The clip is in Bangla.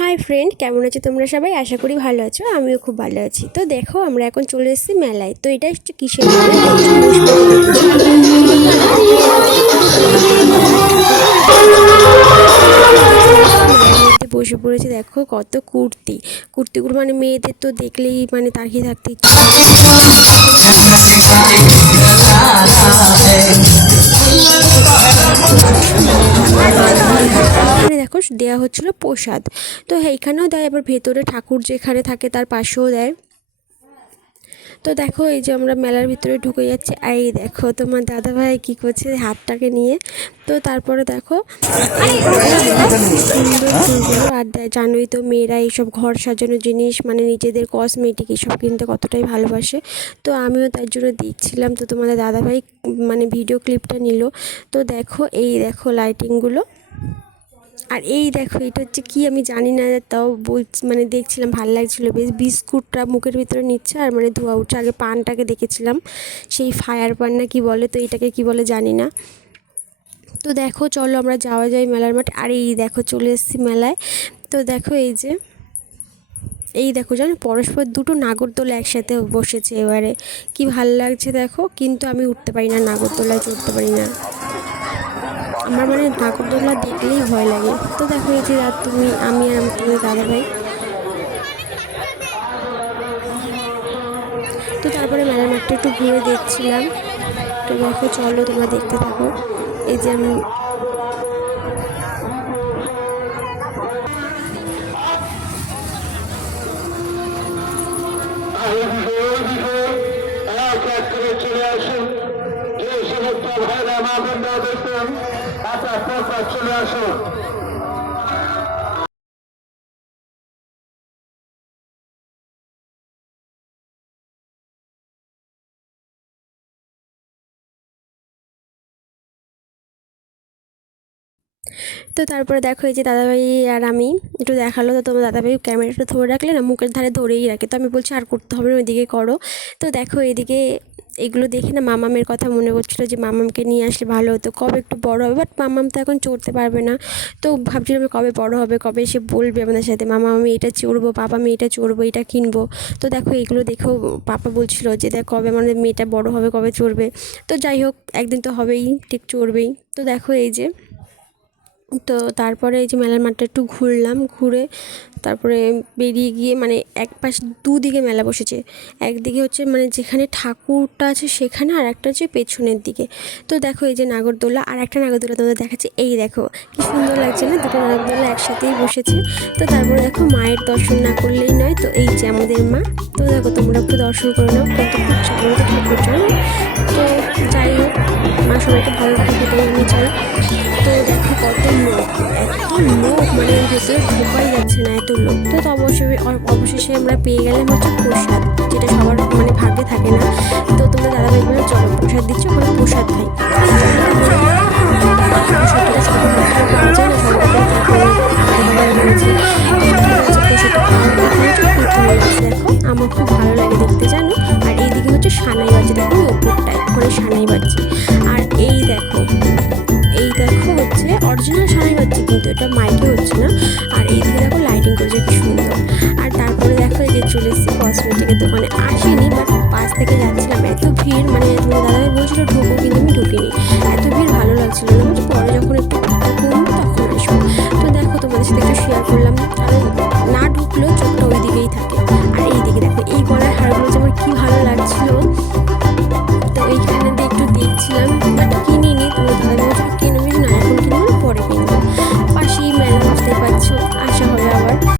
হাই ফ্রেন্ড, কেমন আছো তোমরা সবাই? আশা করি ভালো আছো। আমিও খুব ভালো আছি। তো দেখো, আমরা এখন চলে এসেছি মেলায়। তো এটা হচ্ছে কিসের মেলা? এটা হচ্ছে পৌষ মেলা। মেলার মধ্যে বসে পড়েছে। দেখো কত কুর্তিগুলো, মানে মেয়েদের তো দেখলেই মানে তাকিয়ে থাকতে ইচ্ছে দেখো দেওয়া হচ্ছিল প্রসাদ। তো এইখানেও দেয়, আবার ভেতরে ঠাকুর যেখানে থাকে তার পাশেও দেয়। তো দেখো, এই যে আমরা মেলার ভিতরে ঢুকে যাচ্ছি, আর এই দেখো তোমার দাদাভাই কী করছে হাতটাকে নিয়ে। তো তারপরে দেখো সুন্দর ফুলগুলো, আর জানোই তো মেয়েরা এইসব ঘর সাজানোর জিনিস, মানে নিজেদের কসমেটিক এইসব কিনতে কতটাই ভালোবাসে। তো আমিও তার জন্য দেখছিলাম। তো তোমাদের দাদাভাই মানে ভিডিও ক্লিপটা নিল। তো দেখো, এই দেখো লাইটিংগুলো, আর এই দেখো এটা হচ্ছে কি আমি জানি না, তাও মানে দেখছিলাম, ভালো লাগছিলো বেশ। বিস্কুটটা মুখের ভিতরে নিচ্ছে আর মানে ধোয়া উঠছে। আগে পানটাকে দেখেছিলাম, সেই ফায়ার পান না কি বলে, তো এটাকে কি বলে জানি না। তো দেখো চলো আমরা যাওয়া যায় মেলার মাঠে। আর এই দেখো চলে এসেছি মেলায়। তো দেখো এই দেখো জানো, পরস্পর দুটো নাগরদোলা একসাথে বসেছে। এবারে কি ভালো লাগছে দেখো, কিন্তু আমি উঠতে পারি না, নাগরদোলায় চড়তে পারি না। আমার মানে নাগরদোলা দেখলেই ভয় লাগে। তো দেখো এই যে আমি আর তোমার দাদাভাই। তো তারপরে মেলার মাঠটা একটু ঘুরে দেখছিলাম। তো দেখো চলো তোমরা দেখতে থাকো। এই যে আমি চলে আসুন, যে সমস্ত ভাইরা মা বোনরা দেখবেন আপনার চলে আসুন। তো তারপরে দেখো এই যে দাদাভাই আর আমি একটু দেখালো। তো তোমার দাদাভাই ক্যামেরাটা ধরে রাখলে না, মুখের ধারে ধরেই রাখে। তো আমি বলছি আর করতে হবে না, ওইদিকে করো। তো দেখো এদিকে এগুলো দেখে না মামামের কথা মনে করছিলো যে মামামকে নিয়ে আসলে ভালো হতো, কবে একটু বড় হবে। বাট মামাম তো এখন চড়তে পারবে না। তো ভাবছিলাম কবে বড় হবে, কবে এসে বলবে আমাদের সাথে, মামা আমি এটা চড়বো, পাপা আমি এটা চড়বো, এটা কিনবো। তো দেখো এগুলো দেখেও পাপা বলছিল যে দেখ কবে আমাদের মেয়েটা বড় হবে, কবে চড়বে। তো যাই হোক, একদিন তো হবেই, ঠিক চড়বেই। তো দেখো এই যে, তো তারপরে এই যে মেলার মাঠটা একটু ঘুরলাম, ঘুরে তারপরে বেরিয়ে গিয়ে মানে এক পাশ দুদিকে মেলা বসেছে। একদিকে হচ্ছে মানে যেখানে ঠাকুরটা আছে সেখানে, আর একটা হচ্ছে পেছনের দিকে। তো দেখো এই যে নাগরদোলা, আর একটা নাগরদোলা তোমাদের দেখাচ্ছে। এই দেখো কি সুন্দর লাগছে না, দুটো নাগরদোলা একসাথেই বসেছে। তো তারপরে দেখো মায়ের দর্শন না করলেই নয়। তো এই যে আমাদের মা, তো দেখো তোমরা একটু দর্শন করে নাও, কত খুব চালো তো ঠাকুর জন্য। তো যাই হোক, মা সবাইকে ভালো রাখতে এটাই আমি চাই। তো দেখো কত লোক, এত লোক, মানে ভেতরে ঢোকাই যাচ্ছে না, এত লোক। তো অবশেষে আমরা পেয়ে গেলাম হচ্ছে প্রসাদ, যেটা সবার মানে ভাগ্যে থাকে না। তো তোমরা দাদাভাই বলে চলো প্রসাদ দিচ্ছ, ওখানে প্রসাদ খাই। প্রসাদটা সবাই পাওয়া যায় না, সবাই বলেছে প্রসাদটা খাওয়ার কথা হচ্ছে প্রথমে আছে। দেখো আমার খুব ভালো লাগে দেখতে, জানো। আর এইদিকে হচ্ছে সানাই বাজছে, দেখো ওপরটায় ওখানে সানাই বাজছে। আর এই দেখো হচ্ছে অরিজিনাল সানাই বাজছে, কিন্তু এটা মাইকে হচ্ছে না। আর এইদিকে